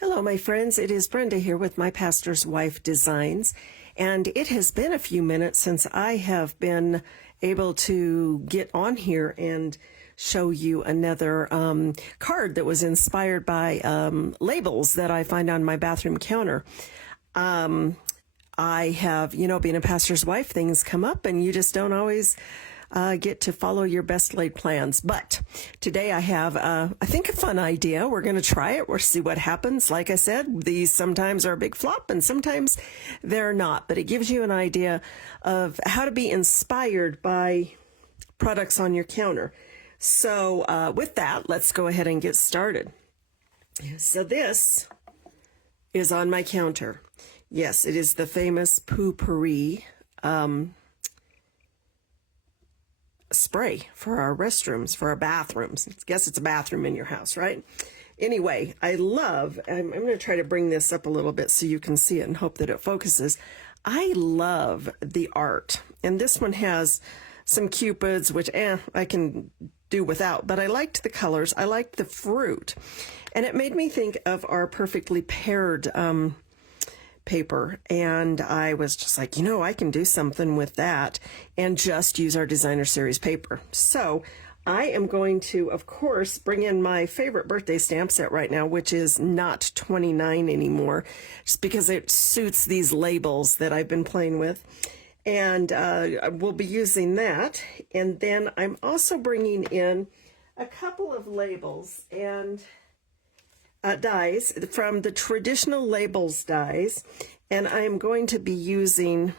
Hello, my friends. It is Brenda here with My Pastor's Wife Designs, and it has been a few minutes since I have been able to get on here and show you another card that was inspired by labels that I find on my bathroom counter. I have, being a pastor's wife, things come up and you just don't always get to follow your best laid plans. But today I have, I think, a fun idea. We're going to try it. We'll see what happens. Like I said, these sometimes are a big flop and sometimes they're not. But it gives you an idea of how to be inspired by products on your counter. So with that, let's go ahead and get started. So this is on my counter. Yes, it is the famous Poo-Pourri spray for our restrooms, for our bathrooms. I guess it's a bathroom in your house, right? Anyway, I'm going to try to bring this up a little bit so you can see it and hope that it focuses. I love the art. And this one has some cupids, which I can do without, but I liked the colors. I liked the fruit. And it made me think of our perfectly paired paper, and I was just like, I can do something with that and just use our designer series paper. So I am going to, of course, bring in my favorite birthday stamp set right now, which is not 29 anymore, just because it suits these labels that I've been playing with. And we'll be using that. And then I'm also bringing in a couple of labels and dies from the traditional labels dies, and I'm going to be using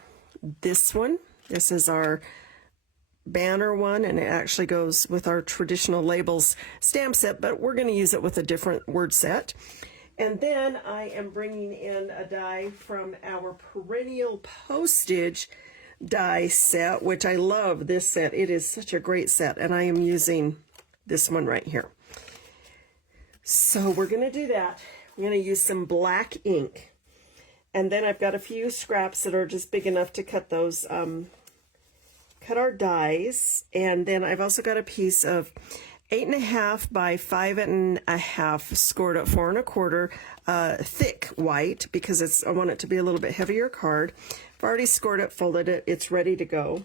this one. This is our banner one, and it actually goes with our traditional labels stamp set, but we're going to use it with a different word set. And then I am bringing in a die from our perennial postage die set, which I love this set. It is such a great set, and I am using this one right here. So we're going to do that. I'm going to use some black ink. And then I've got a few scraps that are just big enough to cut those, cut our dies. And then I've also got a piece of 8.5 by 5.5 scored at 4 1/4 thick white, because I want it to be a little bit heavier card. I've already scored it, folded it, it's ready to go.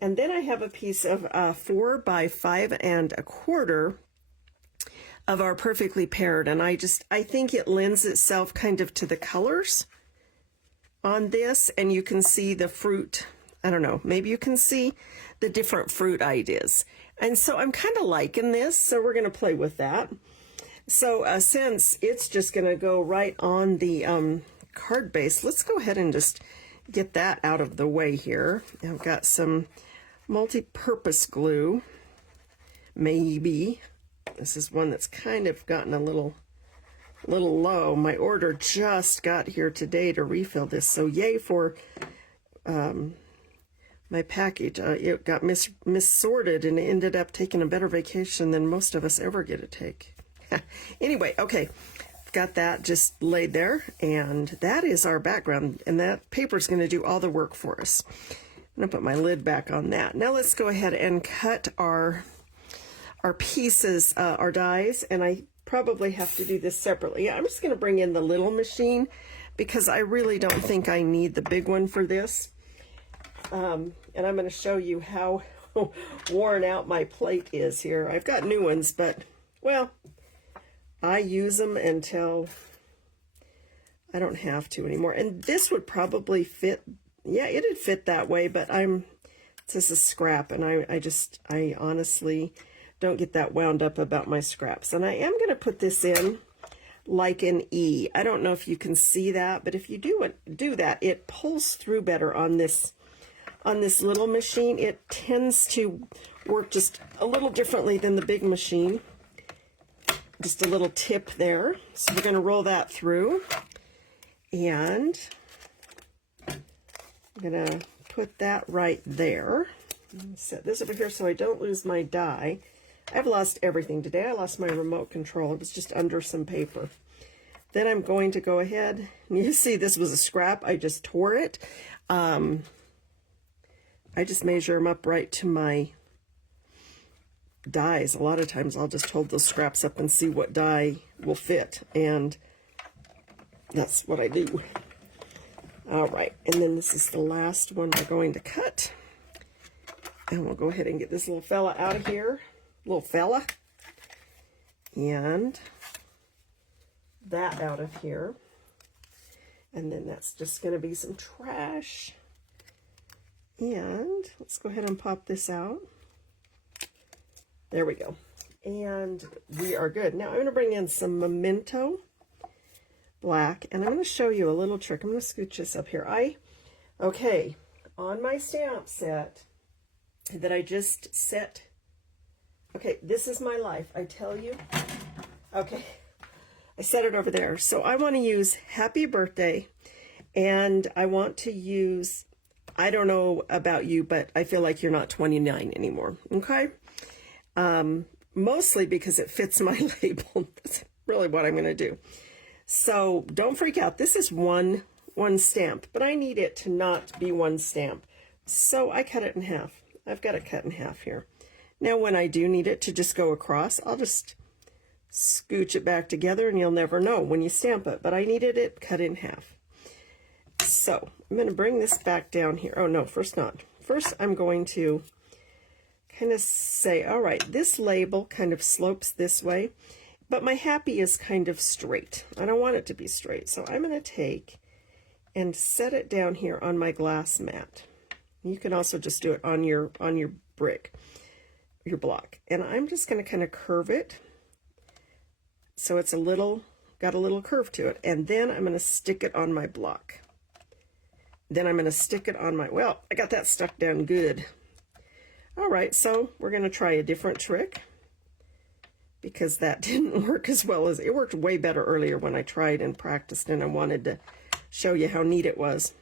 And then I have a piece of 4 by 5 1/4 of our perfectly paired, and I think it lends itself kind of to the colors on this, and you can see the fruit. I don't know, maybe you can see the different fruit ideas. And so I'm kind of liking this, so we're going to play with that. So since it's just going to go right on the card base, let's go ahead and just get that out of the way here. I've got some multi-purpose glue, maybe. This is one that's kind of gotten a little low. My order just got here today to refill this, so yay for my package. It got missorted and ended up taking a better vacation than most of us ever get to take. Anyway, okay, got that just laid there, and that is our background, and that paper is going to do all the work for us. I'm going to put my lid back on that. Now let's go ahead and cut our pieces, our dies, and I probably have to do this separately. I'm just going to bring in the little machine because I really don't think I need the big one for this. And I'm going to show you how worn out my plate is here. I've got new ones, but, well, I use them until I don't have to anymore. And this would probably fit, yeah, it'd fit that way, but it's just a scrap, and I honestly don't get that wound up about my scraps. And I am going to put this in like an E. I don't know if you can see that, but if you do that, it pulls through better on this little machine. It tends to work just a little differently than the big machine. Just a little tip there. So we're going to roll that through, and I'm going to put that right there. Set this over here so I don't lose my die. I've lost everything today. I lost my remote control. It was just under some paper. Then I'm going to go ahead, and you see this was a scrap. I just tore it. I just measure them up right to my dies. A lot of times I'll just hold those scraps up and see what die will fit. And That's what I do. All right, and then this is the last one we're going to cut. And we'll go ahead and get this little fella out of here. Little fella. And that out of here. And then that's just going to be some trash. And let's go ahead and pop this out. There we go. And we are good. Now I'm going to bring in some Memento black, and I'm going to show you a little trick. I'm going to scooch this up here. Okay, on my stamp set that I just set, okay, this is my life, I tell you. Okay, I set it over there. So I want to use happy birthday, and I want to use, I don't know about you, but I feel like you're not 29 anymore, okay? Mostly because it fits my label. That's really what I'm going to do. So don't freak out. This is one stamp, but I need it to not be one stamp. So I cut it in half. I've got it cut in half here. Now when I do need it to just go across, I'll just scooch it back together and you'll never know when you stamp it, but I needed it cut in half. So I'm going to bring this back down here. Oh no, first not. First I'm going to kind of say, all right, this label kind of slopes this way, but my happy is kind of straight. I don't want it to be straight. So I'm going to take and set it down here on my glass mat. You can also just do it on your brick, your block. And I'm just going to kind of curve it so it's got a little curve to it. And then I'm going to stick it on my block. Then I'm going to stick it on my, well, I got that stuck down good. All right, so we're going to try a different trick because that didn't work as well as, it worked way better earlier when I tried and practiced, and I wanted to show you how neat it was.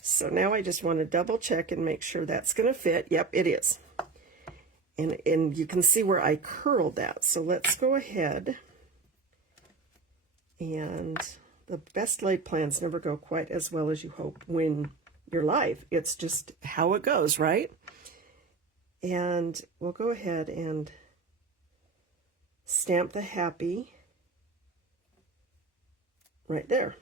So now I just want to double check and make sure that's going to fit. Yep, it is. And you can see where I curled that. So let's go ahead, and the best laid plans never go quite as well as you hope when you're live. It's just how it goes, right? And we'll go ahead and stamp the happy right there.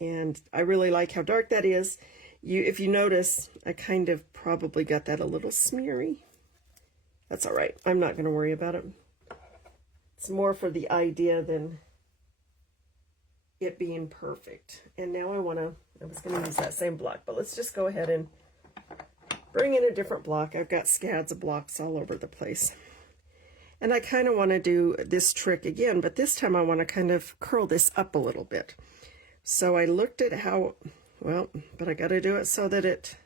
And I really like how dark that is. If you notice, I kind of probably got that a little smeary. That's all right. I'm not going to worry about it. It's more for the idea than it being perfect. And now I was going to use that same block, but let's just go ahead and bring in a different block. I've got scads of blocks all over the place. And I kind of want to do this trick again, but this time I want to kind of curl this up a little bit. So I looked at how, well, but I got to do it so that it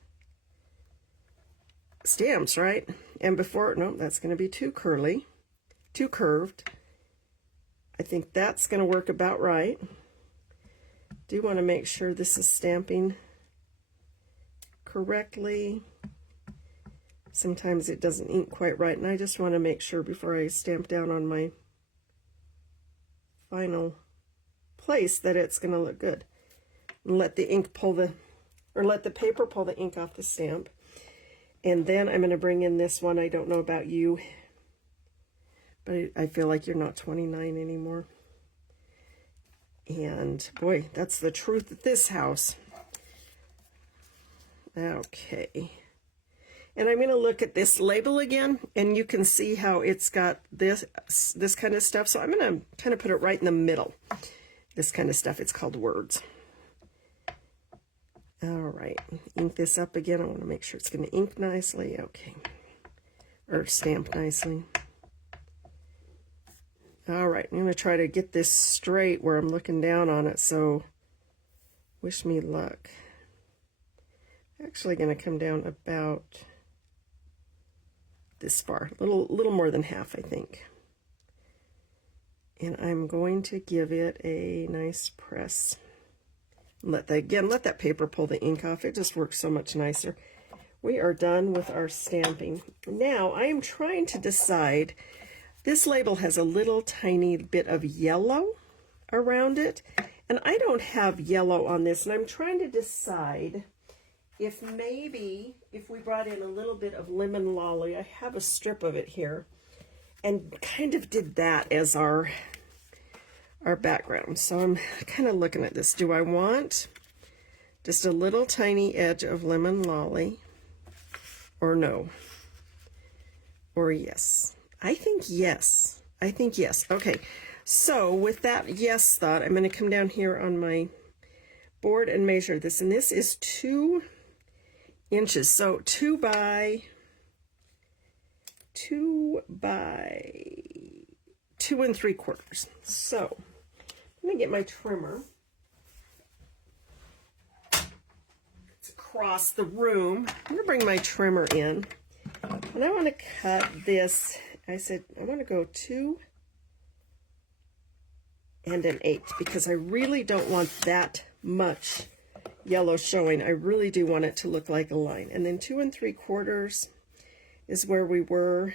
stamps, right? And before, no, that's going to be too curly, too curved. I think that's going to work about right. Do want to make sure this is stamping correctly. Sometimes it doesn't ink quite right, and I just want to make sure before I stamp down on my final place that it's going to look good. And let the ink let the paper pull the ink off the stamp. And then I'm going to bring in this one. I don't know about you, but I feel like you're not 29 anymore. And boy, that's the truth at this house. Okay. And I'm going to look at this label again, and you can see how it's got this kind of stuff. So I'm going to kind of put it right in the middle. This kind of stuff, it's called words. All right, ink this up again. I want to make sure it's going to ink nicely. Okay. Or stamp nicely. All right, I'm going to try to get this straight where I'm looking down on it, so wish me luck. Actually going to come down about this far, a little more than half, I think. And I'm going to give it a nice press. Let that paper pull the ink off. It just works so much nicer. We are done with our stamping. Now I am trying to decide, this label has a little tiny bit of yellow around it, and I don't have yellow on this, and I'm trying to decide if maybe if we brought in a little bit of lemon lolly. I have a strip of it here, and kind of did that as our our background. So I'm kind of looking at this. Do I want just a little tiny edge of lemon lolly, or no? Or yes? I think yes. I think yes. Okay, so with that yes thought, I'm going to come down here on my board and measure this, and this is 2 inches. So 2 by 2 3/4. So I'm going to get my trimmer. It's across the room. I'm going to bring my trimmer in, and I want to cut this. I said I want to go 2 1/8 because I really don't want that much yellow showing. I really do want it to look like a line. And then 2 3/4 is where we were,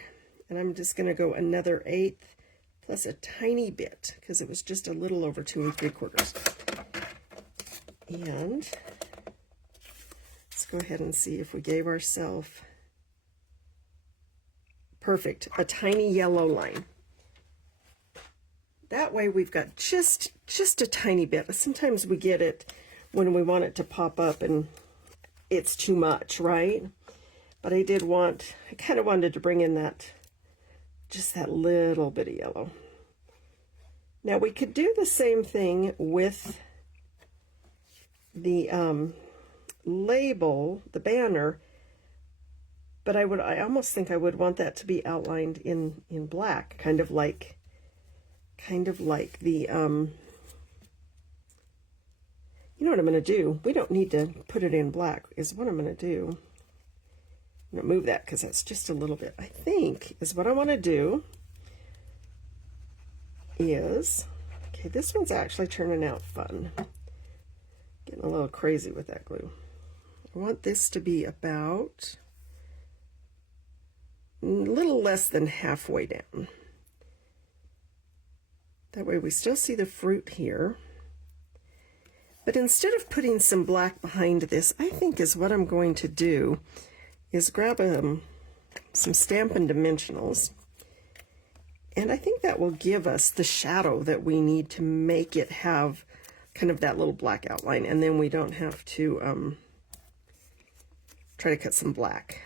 and I'm just going to go another 1/8 plus a tiny bit because it was just a little over 2 3/4. And let's go ahead and see if we gave ourselves perfect, a tiny yellow line. That way we've got just a tiny bit. Sometimes we get it when we want it to pop up and it's too much, right? But I kind of wanted to bring in just that little bit of yellow. Now we could do the same thing with the label, the banner, but I almost think I would want that to be outlined in black, kind of like the, you know what I'm going to do? We don't need to put it in black, is what I'm going to do. I'm going to move that because that's just a little bit, I think, is what I want to do is, okay, this one's actually turning out fun. Getting a little crazy with that glue. I want this to be about a little less than halfway down. That way we still see the fruit here. But instead of putting some black behind this, I think is what I'm going to do is grab some Stampin' Dimensionals. And I think that will give us the shadow that we need to make it have kind of that little black outline. And then we don't have to try to cut some black.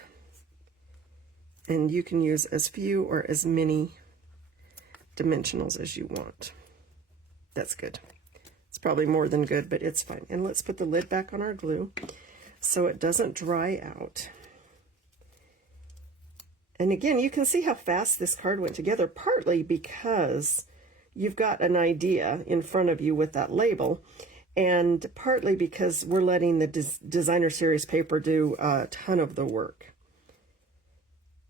And you can use as few or as many dimensionals as you want. That's good. It's probably more than good, but it's fine. And let's put the lid back on our glue so it doesn't dry out. And again, you can see how fast this card went together, partly because you've got an idea in front of you with that label, and partly because we're letting the designer series paper do a ton of the work.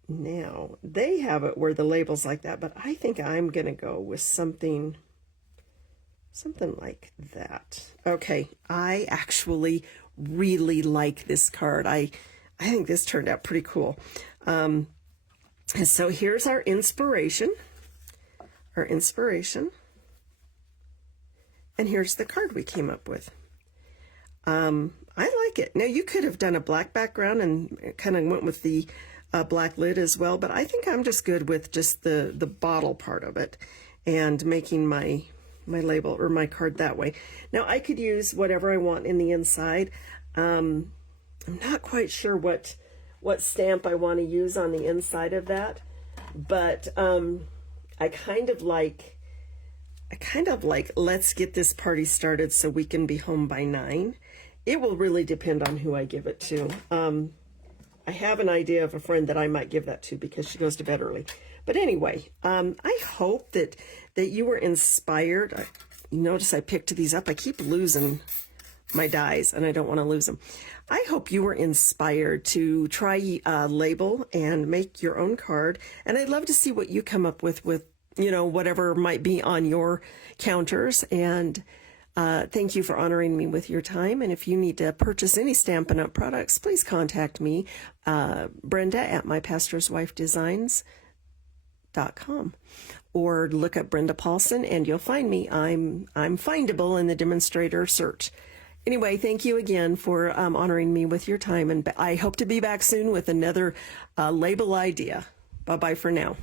Now, they have it where the label's like that, but I think I'm going to go with something like that. Okay, I actually really like this card. I think this turned out pretty cool. And so here's our inspiration. And here's the card we came up with. I like it. Now, you could have done a black background and kind of went with the black lid as well, but I think I'm just good with just the bottle part of it and making my label or my card that way. Now, I could use whatever I want in the inside. I'm not quite sure what stamp I want to use on the inside of that, but I kind of like let's get this party started so we can be home by 9. It will really depend on who I give it to. I have an idea of a friend that I might give that to because she goes to bed early. But anyway, I hope that you were inspired. You notice I picked these up. I keep losing my dies, and I don't want to lose them. I hope you were inspired to try a label and make your own card. And I'd love to see what you come up with whatever might be on your counters. And thank you for honoring me with your time. And if you need to purchase any Stampin' Up! Products, please contact me, Brenda at mypastorswifedesigns.com, or look up Brenda Paulson and you'll find me. I'm findable in the demonstrator search. Anyway, thank you again for honoring me with your time, and I hope to be back soon with another label idea. Bye-bye for now.